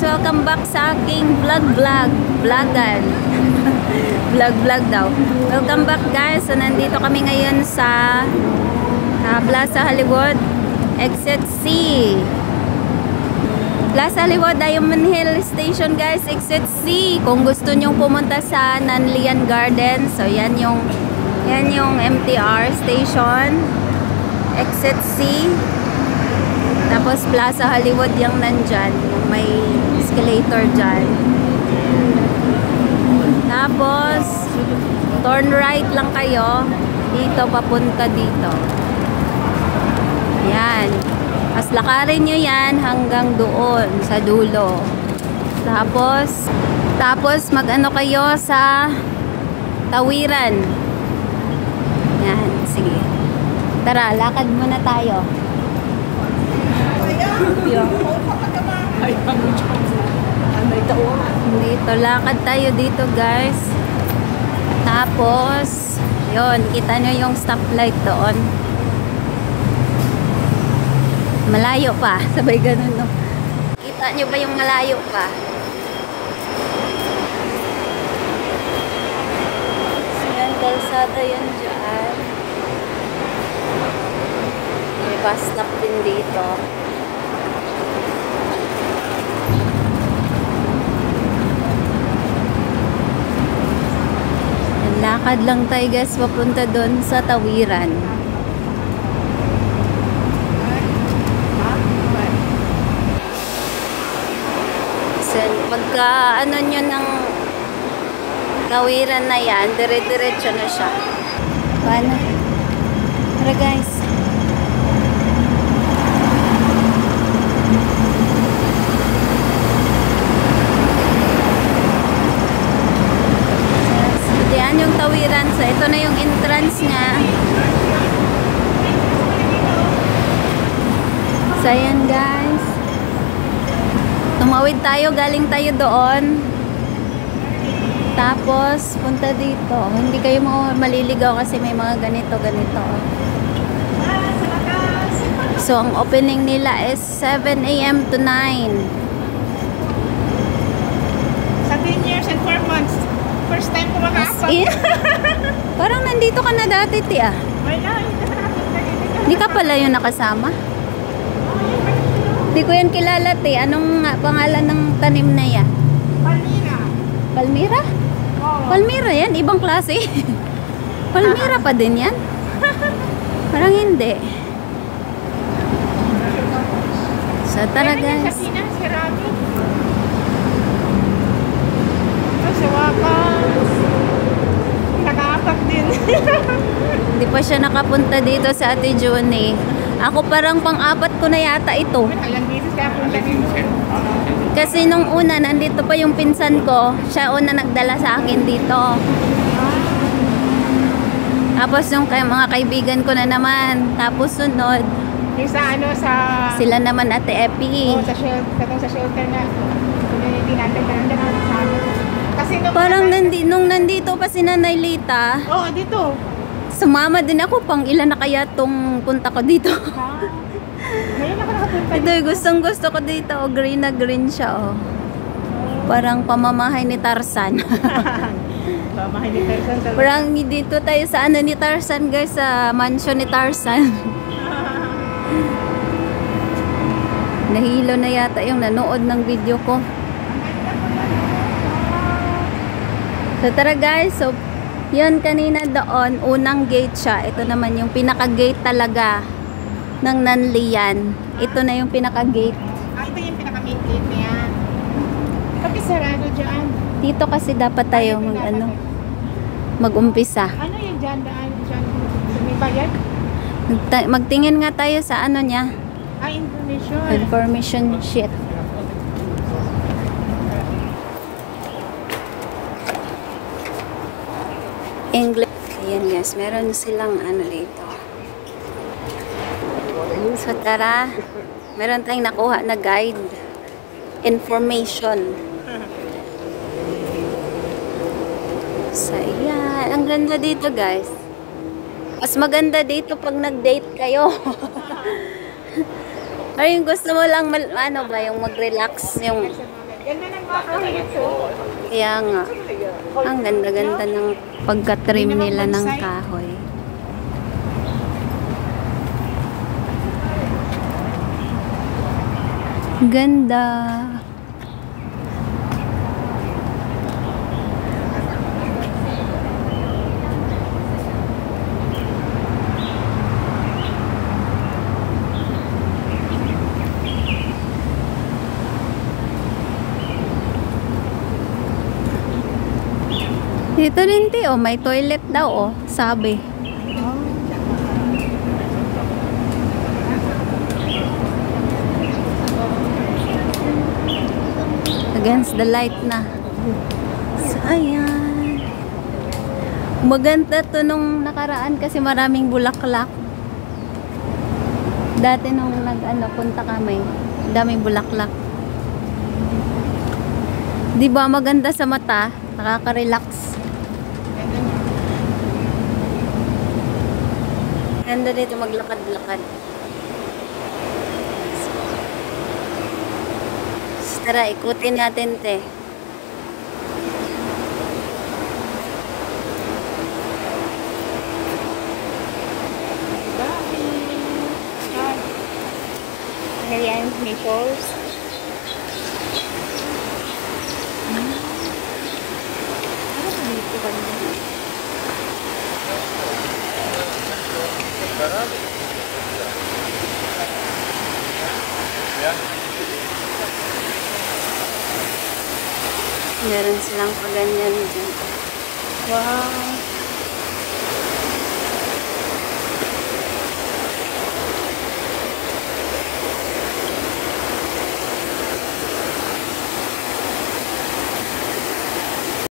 welcome back sa aking vlogan. vlog daw. Welcome back guys. So nandito kami ngayon sa Plaza Hollywood, Exit C. Plaza Hollywood, Diamond Hill Station guys, Exit C. Kung gusto nyong pumunta sa Nanlian Garden, so yan yung MTR station, Exit C. Tapos Plaza Hollywood yung nandyan, yung may escalator dyan. Tapos turn right lang kayo dito, papunta dito. Yan. Mas lakarin nyo yan hanggang doon sa dulo. Tapos mag-ano kayo sa Tawiran. Yan, sige. Tara, lakad muna tayo. Dito, lakad tayo dito guys. Tapos yun, kita nyo yung stoplight doon. Malayo pa, sabay ganun no. Kita nyo ba yung malayo pa? So yan, kalsada yan dyan. May bus stop din dito. Lakad lang tayo guys, papunta doon sa Tawiran. So, pagka ano nyo ng Tawiran na yan, dire-diretso na siya. Paano? Tara guys. Yung Tawiran. So, ito na yung entrance niya. So, ayan guys. Tumawid tayo. Galing tayo doon. Tapos, punta dito. Hindi kayo maliligaw kasi may mga ganito. So, ang opening nila is 7 AM to 9. 7 years and 4 months. First time ko makaapak. Parang nandito ka na dati, tia. Wala, Hindi ka pala yung nakasama? Hindi ko yan kilala, tia. Anong pangalan ng tanim na yan? Palmira. Palmira? Oo. Palmira yan? Ibang klase. Palmira pa din yan? Parang hindi. So, tara guys. Sa Pinas, si Rami. Sa wakas, nakaapak din. Hindi pa siya nakapunta dito sa Ate Johnny. Ako parang pang-apat ko na yata ito. Alang bisis kaya punta din. Kasi nung una, nandito pa yung pinsan ko. Siya una nagdala sa akin dito. Tapos yung mga kaibigan ko na naman. Tapos sunod. Yung sa sila naman Ate Epi. sa shelter na. Tinatagdaran na sa amin. Parang nung nandito pa si Nanay Lita. Oo, dito. Sumama din ako, pang ilan na kaya tong punta ko dito. Ngayon ako nakapunta Ito, gustong-gusto ko dito. Oh, green na green siya. Oh. Parang pamamahay ni Tarzan. Pamamahay ni Tarzan. Parang dito tayo sa ano ni Tarzan guys, sa mansion ni Tarzan. Nahilo na yata yung nanood ng video ko. So tara guys, so yun kanina doon, unang gate siya. Ito naman yung pinaka-gate talaga ng Nanlian. Ito na yung pinaka-gate. Ito yung pinaka-main gate na yan. Kasi sarado dyan. Dito kasi dapat tayo mag-umpisa. Ano yung dyan daan? Dyan? May bayad? Magtingin nga tayo sa ano niya. Information. Information sheet. English. Ayan guys, meron silang ano dito. So tara, meron tayong nakuha na guide. Information. So ayan, ang ganda dito guys. Mas maganda dito pag nag-date kayo. Ay, yung gusto mo lang ano ba, yung mag-relax, yung Ganda ng mga kahoy ito. Kaya nga, ang ganda-ganda ng pagka-trim nila ng kahoy. Ganda. Dito din, te, oh, may toilet daw, oh, sabi. Against the light na. So, ayan. Maganda to nung nakaraan kasi maraming bulaklak. Dati nung punta kami, daming bulaklak. Di ba maganda sa mata? Nakaka-relax. Ganda dito maglakad-lakad. Tara, ikutin natin, te. Ayan, may falls. Ano ba dito ba niya? Meron silang paganyan dyan. Wow.